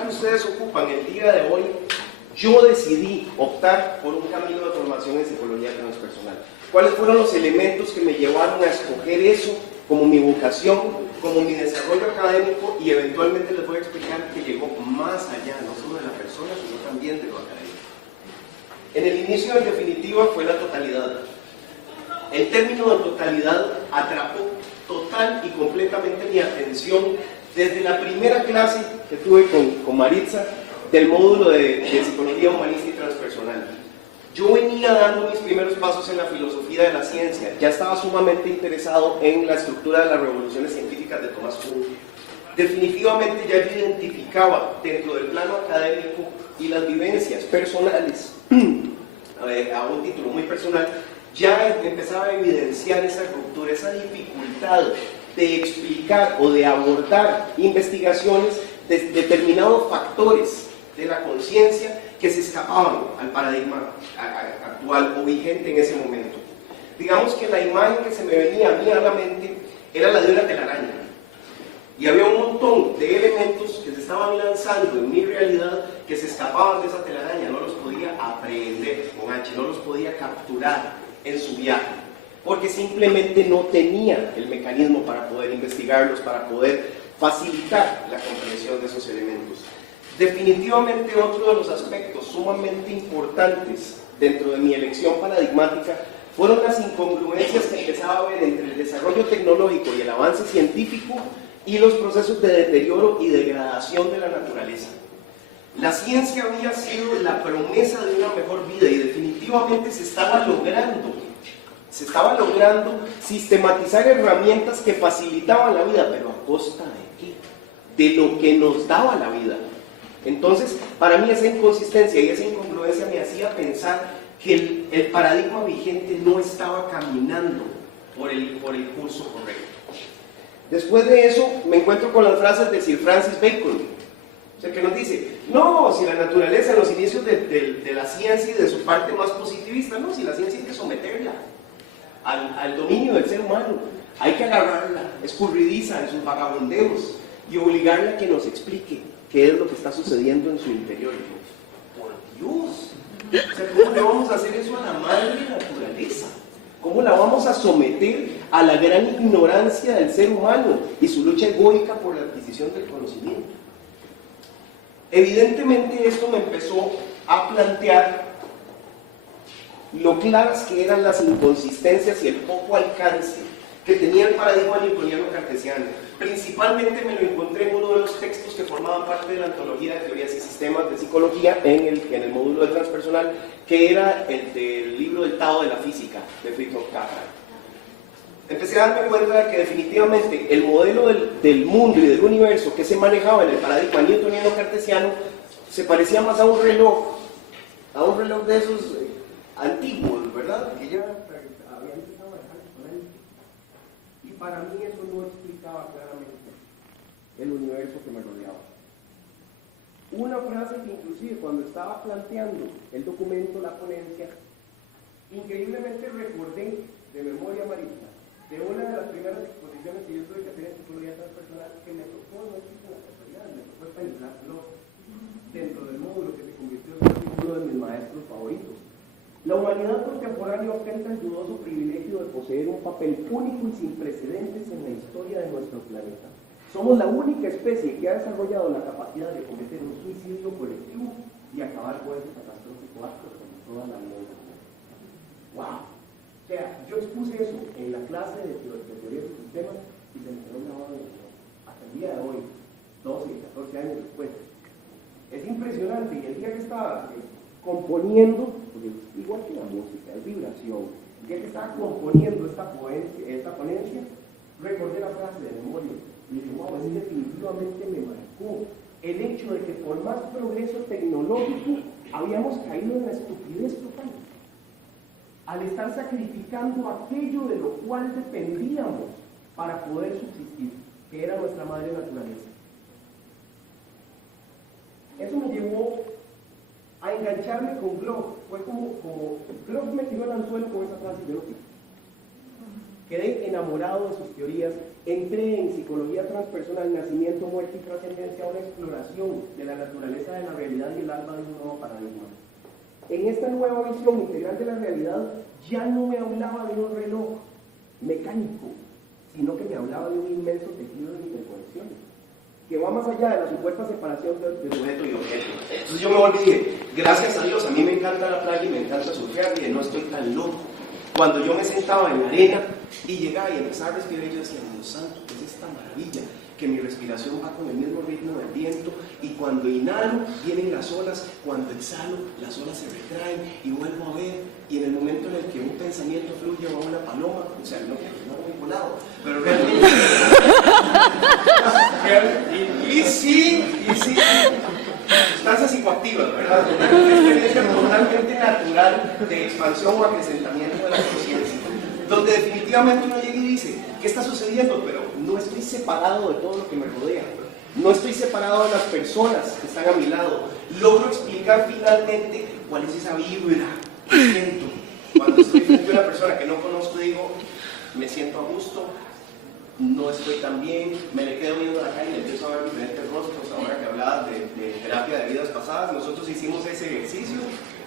que ustedes ocupan el día de hoy, yo decidí optar por un camino de formación en psicología transpersonal. ¿Cuáles fueron los elementos que me llevaron a escoger eso como mi vocación, como mi desarrollo académico? Y eventualmente les voy a explicar que llegó más allá, no solo de la persona, sino también de lo académico. En el inicio, en definitiva, fue la totalidad. El término de totalidad atrapó total y completamente mi atención desde la primera clase que tuve con Maritza del módulo de Psicología Humanista y Transpersonal. Yo venía dando mis primeros pasos en la filosofía de la ciencia, ya estaba sumamente interesado en la estructura de las revoluciones científicas de Thomas Kuhn. Definitivamente ya yo identificaba dentro del plano académico y las vivencias personales, a un título muy personal, ya empezaba a evidenciar esa ruptura, esa dificultad de explicar o de abordar investigaciones de determinados factores de la conciencia que se escapaban al paradigma actual o vigente en ese momento. Digamos que la imagen que se me venía a mí a la mente era la de una telaraña. Y había un montón de elementos que se estaban lanzando en mi realidad que se escapaban de esa telaraña, no los podía aprehender con H, no los podía capturar en su viaje, porque simplemente no tenía el mecanismo para poder investigarlos, para poder facilitar la comprensión de esos elementos. Definitivamente otro de los aspectos sumamente importantes dentro de mi elección paradigmática fueron las incongruencias que empezaba a ver entre el desarrollo tecnológico y el avance científico y los procesos de deterioro y degradación de la naturaleza. La ciencia había sido la promesa de una mejor vida y definitivamente se estaba logrando sistematizar herramientas que facilitaban la vida, pero ¿a costa de qué? De lo que nos daba la vida. Entonces, para mí esa inconsistencia y esa incongruencia me hacía pensar que el paradigma vigente no estaba caminando por el curso correcto. Después de eso, me encuentro con las frases de Sir Francis Bacon, o sea, que nos dice, no, si la naturaleza en los inicios de la ciencia y de su parte más positivista, no, si la ciencia hay que someterla al dominio del ser humano, hay que agarrarla, escurridiza en sus vagabundeos y obligarla a que nos explique qué es lo que está sucediendo en su interior. Y yo, por Dios, o sea, ¿cómo le vamos a hacer eso a la madre naturaleza? ¿Cómo la vamos a someter a la gran ignorancia del ser humano y su lucha egoica por la adquisición del conocimiento? Evidentemente esto me empezó a plantear lo claras que eran las inconsistencias y el poco alcance que tenía el paradigma newtoniano cartesiano. Principalmente me lo encontré en uno de los textos que formaban parte de la antología de teorías y sistemas de psicología en el módulo de transpersonal, que era el del libro del Tao de la física de Friedrich Capra. Empecé a darme cuenta de que definitivamente el modelo del mundo y del universo que se manejaba en el paradigma newtoniano cartesiano se parecía más a un reloj de esos antiguos, ¿verdad? Que ya habían empezado a dejar con él. Y para mí eso no explicaba claramente el universo que me rodeaba. Una frase que inclusive cuando estaba planteando el documento, la ponencia, increíblemente recordé de memoria Maritza, de una de las primeras exposiciones que yo tuve que hacer en psicología transpersonal, que me tocó, no existe la casualidad, me tocó pensarlo dentro del módulo que se convirtió en uno de mis maestros favoritos. La humanidad contemporánea ostenta el dudoso privilegio de poseer un papel único y sin precedentes en la historia de nuestro planeta. Somos la única especie que ha desarrollado la capacidad de cometer un suicidio colectivo y acabar con ese catastrófico acto con toda la vida. ¡Wow! O sea, yo expuse eso en la clase de teoría de sistemas y se me quedó grabado hasta el día de hoy, 12, 14 años después. Es impresionante, y el día que estaba componiendo, igual que la música, es vibración, el día que estaba componiendo esta ponencia, recordé la frase de memoria y dije, wow, eso definitivamente me marcó. El hecho de que por más progreso tecnológico habíamos caído en la estupidez total al estar sacrificando aquello de lo cual dependíamos para poder subsistir, que era nuestra madre naturaleza. Eso me llevó a engancharme con Glock. Fue como Glock me tiró el anzuelo con esa frase, yo lo quité. Quedé enamorado de sus teorías, entré en psicología transpersonal, nacimiento, muerte y trascendencia, una exploración de la naturaleza de la realidad y el alma de un nuevo paradigma. En esta nueva visión integral de la realidad, ya no me hablaba de un reloj mecánico, sino que me hablaba de un inmenso tejido de interconexiones, que va más allá de la supuesta separación de sujeto y objeto. Entonces yo me volví y dije, gracias a Dios, a mí me encanta la playa y me encanta surfear y no estoy tan loco. Cuando yo me sentaba en la arena y llegaba y empezaba a respirar, yo decía, Dios santo, ¿qué es esta maravilla? Que mi respiración va con el mismo ritmo del viento, y cuando inhalo vienen las olas, cuando exhalo las olas se retraen y vuelvo a ver, y en el momento en el que un pensamiento fluye va una paloma, o sea, no muy volado, pero realmente y sí, sustancias psicoactivas, ¿verdad? Una experiencia totalmente natural de expansión o acrecentamiento de la conciencia, donde definitivamente uno llega y dice, ¿qué está sucediendo? Pero no estoy separado de todo lo que me rodea, no estoy separado de las personas que están a mi lado. Logro explicar finalmente cuál es esa vibra que siento. Cuando estoy frente a una persona que no conozco, digo, me siento a gusto, no estoy tan bien, me le quedo viendo la calle y empiezo a ver diferentes rostros. Ahora que hablabas de terapia de vidas pasadas, nosotros hicimos ese ejercicio,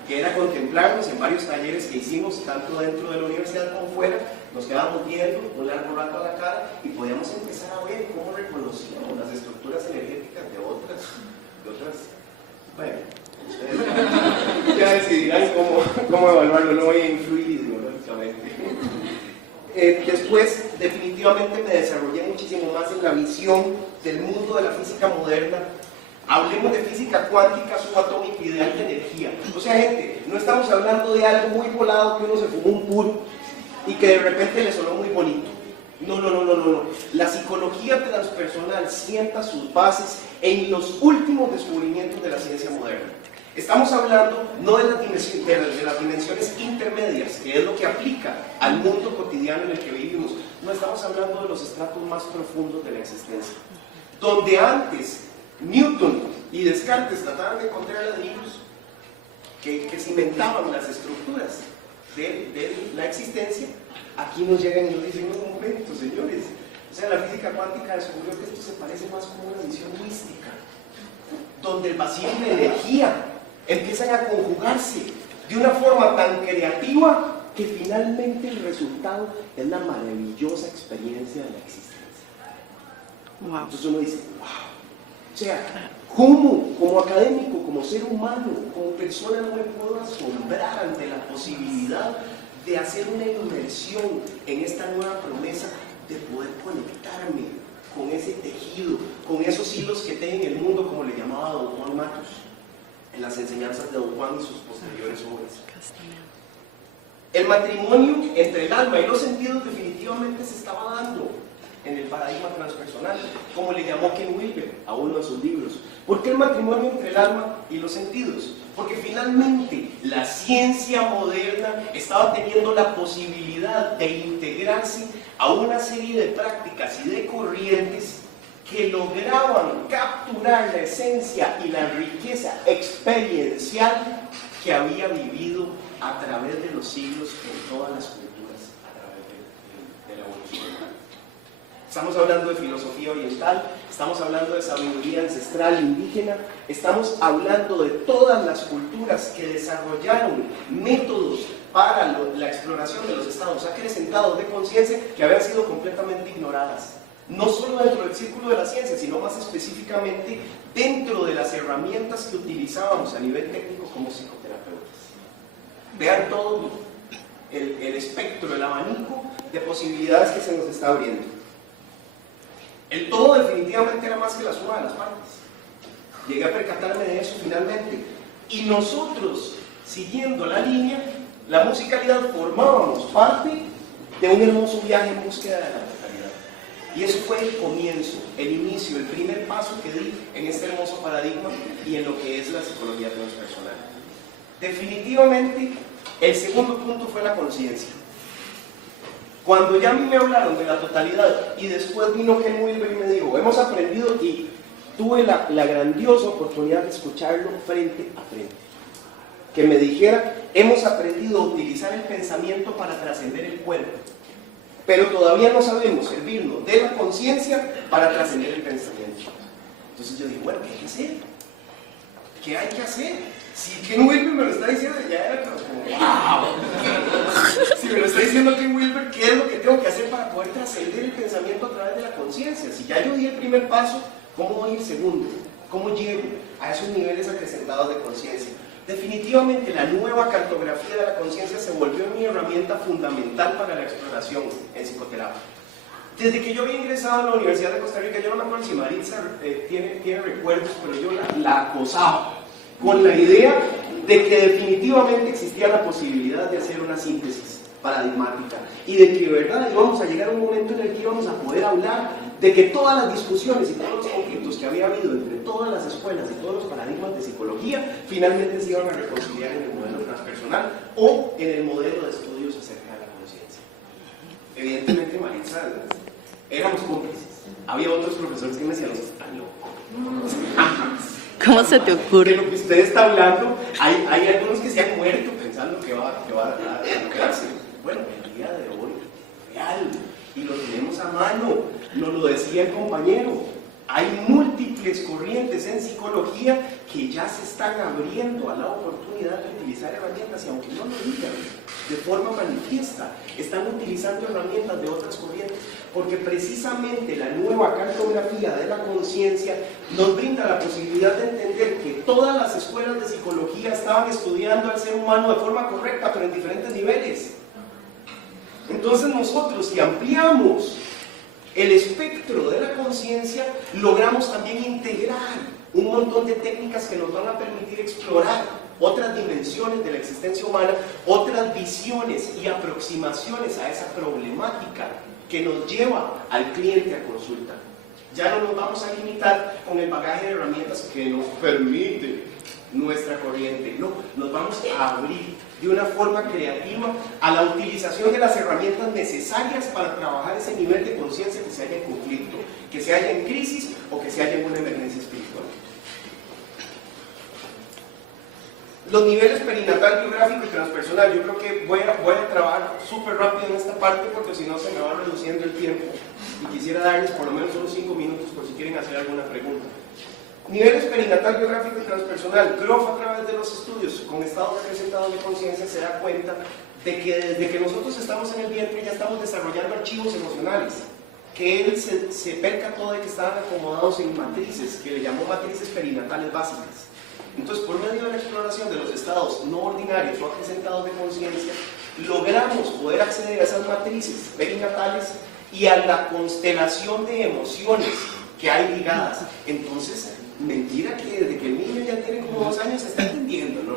que era contemplarnos en varios talleres que hicimos, tanto dentro de la universidad como fuera. Nos quedábamos viendo un largo rato a la cara y podíamos empezar a ver cómo reconocíamos las estructuras energéticas de otras. Bueno, ustedes ya decidirán cómo evaluarlo, no voy a influir ideológicamente. Después, definitivamente me desarrollé muchísimo más en la visión del mundo de la física moderna. Hablemos de física cuántica, subatómica y de alta energía. O sea, gente, no estamos hablando de algo muy volado que uno se fumó un puro y que de repente le sonó muy bonito. No. La psicología transpersonal sienta sus bases en los últimos descubrimientos de la ciencia moderna. Estamos hablando no de las dimensiones intermedias, que es lo que aplica al mundo cotidiano en el que vivimos. No estamos hablando de los estratos más profundos de la existencia. Donde antes Newton y Descartes trataban de encontrar ladrillos que cimentaban las estructuras de la existencia, aquí nos llegan y nos dicen, un momento, señores. O sea, la física cuántica descubrió que esto se parece más como una visión mística, donde el vacío y la energía empiezan a conjugarse de una forma tan creativa que finalmente el resultado es la maravillosa experiencia de la existencia. Wow. Entonces uno dice, wow. O sea, ¿cómo como académico, como ser humano, como persona no me puedo asombrar ante la posibilidad de hacer una inmersión en esta nueva promesa de poder conectarme con ese tejido, con esos hilos que tejen el mundo, como le llamaba don Juan Matus en las enseñanzas de don Juan y sus posteriores obras? El matrimonio entre el alma y los sentidos definitivamente se estaba dando en el paradigma transpersonal, como le llamó Ken Wilber a uno de sus libros. ¿Por qué el matrimonio entre el alma y los sentidos? Porque finalmente la ciencia moderna estaba teniendo la posibilidad de integrarse a una serie de prácticas y de corrientes que lograban capturar la esencia y la riqueza experiencial que había vivido a través de los siglos en todas las culturas a través de la evolución. Estamos hablando de filosofía oriental, estamos hablando de sabiduría ancestral indígena, estamos hablando de todas las culturas que desarrollaron métodos para la exploración de los estados acrecentados de conciencia que habían sido completamente ignoradas. No solo dentro del círculo de la ciencia, sino más específicamente dentro de las herramientas que utilizábamos a nivel técnico como psicoterapeutas. Vean todo el espectro, el abanico de posibilidades que se nos está abriendo. El todo definitivamente era más que la suma de las partes. Llegué a percatarme de eso finalmente. Y nosotros, siguiendo la línea, la musicalidad, formábamos parte de un hermoso viaje en búsqueda de la totalidad. Y eso fue el comienzo, el inicio, el primer paso que di en este hermoso paradigma y en lo que es la psicología transpersonal. Definitivamente, el segundo punto fue la conciencia. Cuando ya a mí me hablaron de la totalidad y después vino Ken Wilber y me dijo, hemos aprendido, y tuve la grandiosa oportunidad de escucharlo frente a frente, que me dijera, hemos aprendido a utilizar el pensamiento para trascender el cuerpo. pero todavía no sabemos servirnos de la conciencia para trascender el pensamiento. Entonces yo digo, bueno, ¿qué hay que hacer? ¿Qué hay que hacer? Si Ken Wilber me lo está diciendo, ya era como, ¡wow! Si me lo está diciendo Ken Wilber, ¿qué es lo que tengo que hacer para poder trascender el pensamiento a través de la conciencia? Si ya yo di el primer paso, ¿cómo doy el segundo? ¿Cómo llego a esos niveles acrecentados de conciencia? Definitivamente la nueva cartografía de la conciencia se volvió mi herramienta fundamental para la exploración en psicoterapia. Desde que yo había ingresado a la Universidad de Costa Rica, yo no me acuerdo si Maritza tiene recuerdos, pero yo la acosaba con la idea de que definitivamente existía la posibilidad de hacer una síntesis paradigmática y de que de verdad íbamos a llegar a un momento en el que íbamos a poder hablar de que todas las discusiones y todos los conflictos que había habido entre todas las escuelas y todos los paradigmas de psicología finalmente se iban a reconciliar en el modelo transpersonal o en el modelo de estudios acerca de la conciencia. Evidentemente, Maritza, éramos cómplices. Había otros profesores que me decían, están locos. ¿Cómo se te ocurre? De lo que usted está hablando, hay algunos que se han muerto pensando que va a lograrse. Bueno, el día de hoy, real, y lo tenemos a mano, nos lo decía el compañero. Hay múltiples corrientes en psicología que ya se están abriendo a la oportunidad de utilizar herramientas, y aunque no lo digan de forma manifiesta, están utilizando herramientas de otras corrientes, porque precisamente la nueva cartografía de la conciencia nos brinda la posibilidad de entender que todas las escuelas de psicología estaban estudiando al ser humano de forma correcta, pero en diferentes niveles. Entonces nosotros, si ampliamos el espectro de la conciencia, logramos también integrar un montón de técnicas que nos van a permitir explorar otras dimensiones de la existencia humana, otras visiones y aproximaciones a esa problemática que nos lleva al cliente a consulta. Ya no nos vamos a limitar con el bagaje de herramientas que nos permite nuestra corriente, no, nos vamos a abrir de una forma creativa a la utilización de las herramientas necesarias para trabajar ese nivel de conciencia que se haya en conflicto, que se haya en crisis o que se haya en una emergencia espiritual. Los niveles perinatal, biográfico y transpersonal, yo creo que voy a trabajar súper rápido en esta parte porque si no se me va reduciendo el tiempo y quisiera darles por lo menos unos 5 minutos por si quieren hacer alguna pregunta. Niveles perinatal, biográfico y transpersonal. Groff, a través de los estudios con estados representados de conciencia, se da cuenta de que desde que nosotros estamos en el vientre ya estamos desarrollando archivos emocionales, que él se percató de que estaban acomodados en matrices, que le llamó matrices perinatales básicas. Entonces, por medio de la exploración de los estados no ordinarios o acrecentados de conciencia, logramos poder acceder a esas matrices perinatales y a la constelación de emociones que hay ligadas. Entonces, mentira que desde que el niño ya tiene como 2 años se está entendiendo. No,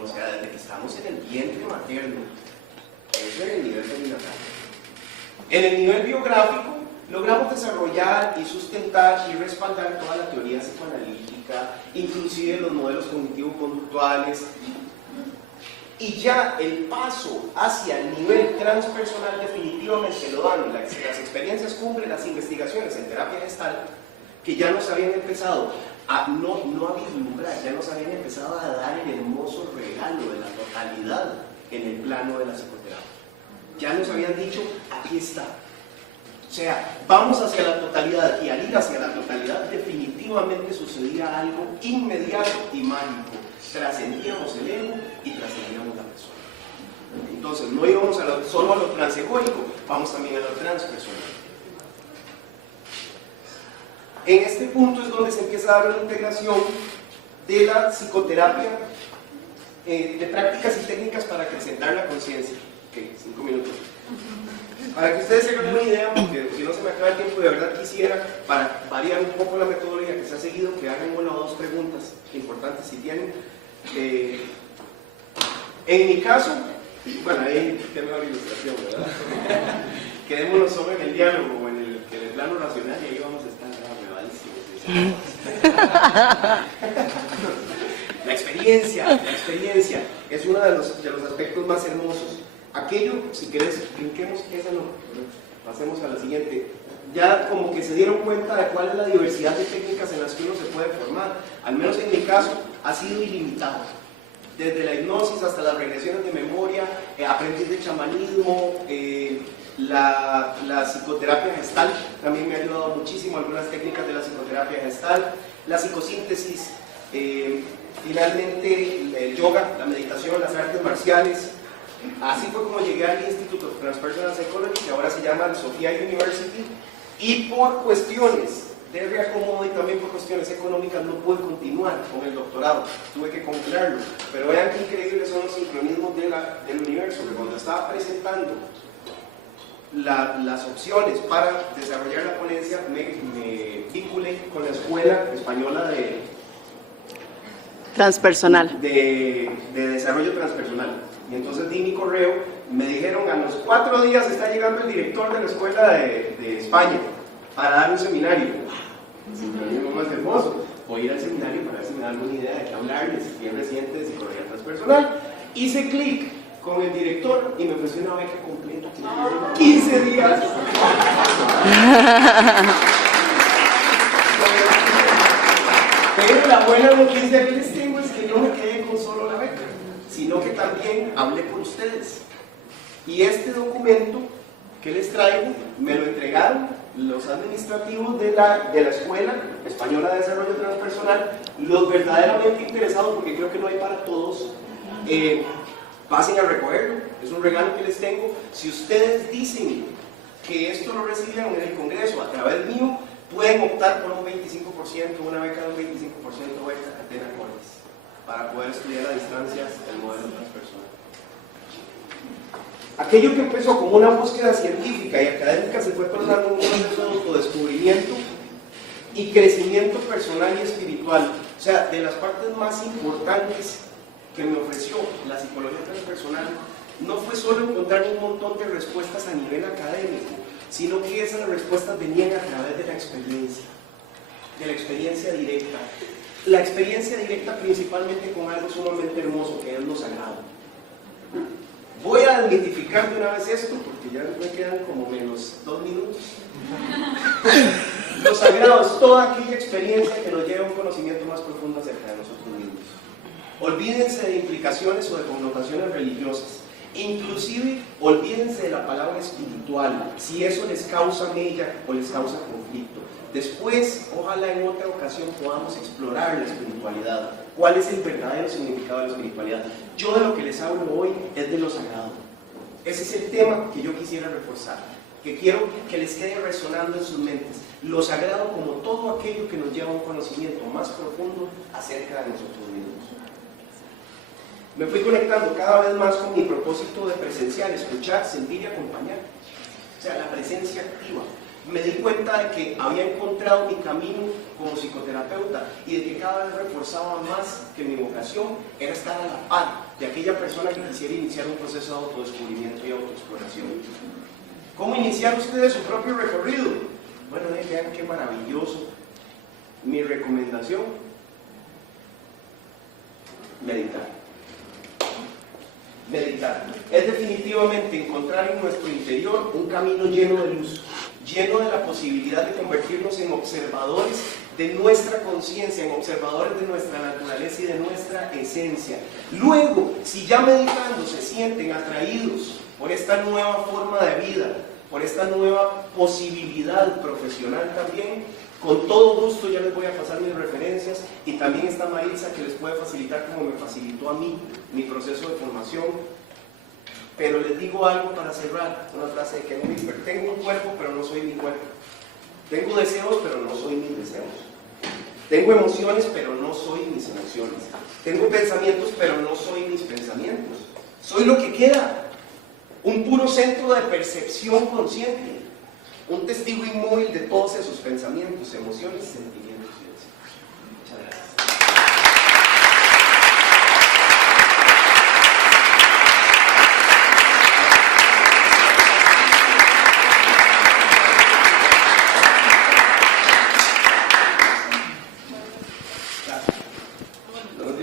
o sea, desde que estamos en el vientre materno. Eso es el nivel perinatal. En el nivel biográfico, logramos desarrollar y sustentar y respaldar toda la teoría psicoanalítica, inclusive los modelos cognitivo-conductuales, y ya el paso hacia el nivel transpersonal definitivamente lo dan las experiencias cumbre, las investigaciones en terapia gestal, que ya nos habían empezado a no a vislumbrar, ya nos habían empezado a dar el hermoso regalo de la totalidad en el plano de la psicoterapia. Ya nos habían dicho, aquí está. O sea, vamos hacia la totalidad, y al ir hacia la totalidad definitivamente sucedía algo inmediato y mágico. Trascendíamos el ego y trascendíamos la persona. Entonces, no íbamos solo a lo transegóico, vamos también a lo transpersonal. En este punto es donde se empieza a dar una integración de la psicoterapia, de prácticas y técnicas para acrecentar la conciencia. Ok, 5 minutos. Para que ustedes se hagan una idea, porque si no se me acaba el tiempo, de verdad quisiera, para variar un poco la metodología que se ha seguido, que hagan 1 o 2 preguntas importantes si tienen. En mi caso, bueno, ahí tengo la ilustración, ¿verdad? Quedémonos solo en el diálogo o en el plano racional y ahí vamos a estar La experiencia es uno de los aspectos más hermosos. Aquello, si querés, brinquemos, esa no, pasemos a la siguiente. Ya como que se dieron cuenta de cuál es la diversidad de técnicas en las que uno se puede formar. Al menos en mi caso, ha sido ilimitado. Desde la hipnosis hasta las regresiones de memoria, aprendiz de chamanismo, La psicoterapia gestal también me ha ayudado muchísimo, algunas técnicas de la psicoterapia gestal, la psicosíntesis, finalmente el yoga, la meditación, las artes marciales. Así fue como llegué al Institute of Transpersonal Psychology, que ahora se llama el Sophia University, y por cuestiones de reacomodo y también por cuestiones económicas no pude continuar con el doctorado, tuve que congelarlo. Pero vean qué increíbles son los sincronismos del universo, que cuando estaba presentando las opciones para desarrollar la ponencia, me vinculé con la Escuela Española Transpersonal. de Desarrollo Transpersonal. Y entonces di mi correo, me dijeron a los 4 días está llegando el director de la Escuela de España para dar un seminario. Sincronismo más hermoso. Voy a ir al seminario para ver si me dan alguna idea de qué hablarles, bien reciente de psicología transpersonal. Hice clic con el director y me ofreció una beca completa. 15 días. Pero la buena noticia que les tengo es que no me quedé con solo la beca, sino que también hablé con ustedes. Y este documento que les traigo me lo entregaron los administrativos de la Escuela Española de Desarrollo Transpersonal, los verdaderamente interesados, porque creo que no hay para todos. Pasen a recogerlo, es un regalo que les tengo. Si ustedes dicen que esto lo recibieron en el Congreso a través mío, pueden optar por un 25%, una beca de un 25% beca Catena Collins, para poder estudiar a distancia el modelo transpersonal. Aquello que empezó como una búsqueda científica y académica se fue tornando en un proceso de autodescubrimiento y crecimiento personal y espiritual. O sea, de las partes más importantes que me ofreció la psicología transpersonal no fue solo encontrar un montón de respuestas a nivel académico, sino que esas respuestas venían a través de la experiencia directa. La experiencia directa principalmente con algo sumamente hermoso, que es lo sagrado. Voy a desmitificar de una vez esto, porque ya me quedan como menos 2 minutos. Lo sagrado es toda aquella experiencia que nos lleva a un conocimiento más profundo acerca de nosotros mismos. Olvídense de implicaciones o de connotaciones religiosas. Inclusive, olvídense de la palabra espiritual, si eso les causa mella o les causa conflicto. Después, ojalá en otra ocasión podamos explorar la espiritualidad. ¿Cuál es el verdadero significado de la espiritualidad? Yo de lo que les hablo hoy es de lo sagrado. Ese es el tema que yo quisiera reforzar, que quiero que les quede resonando en sus mentes. Lo sagrado como todo aquello que nos lleva a un conocimiento más profundo acerca de nosotros mismos. Me fui conectando cada vez más con mi propósito de presenciar, escuchar, sentir y acompañar. O sea, la presencia activa. Me di cuenta de que había encontrado mi camino como psicoterapeuta y de que cada vez reforzaba más que mi vocación era estar a la par de aquella persona que quisiera iniciar un proceso de autodescubrimiento y autoexploración. ¿Cómo iniciar ustedes su propio recorrido? Bueno, vean qué maravilloso. Mi recomendación: meditar. Meditar es definitivamente encontrar en nuestro interior un camino lleno de luz, lleno de la posibilidad de convertirnos en observadores de nuestra conciencia, en observadores de nuestra naturaleza y de nuestra esencia. Luego, si ya meditando se sienten atraídos por esta nueva forma de vida, por esta nueva posibilidad profesional también, con todo gusto ya les voy a pasar mis referencias, y también está Maritza, que les puede facilitar como me facilitó a mí mi proceso de formación. Pero les digo algo para cerrar, una frase de que tengo un cuerpo pero no soy mi cuerpo, tengo deseos pero no soy mis deseos, tengo emociones pero no soy mis emociones, tengo pensamientos pero no soy mis pensamientos, soy lo que queda, un puro centro de percepción consciente, un testigo inmóvil de todos esos pensamientos, emociones y sentimientos.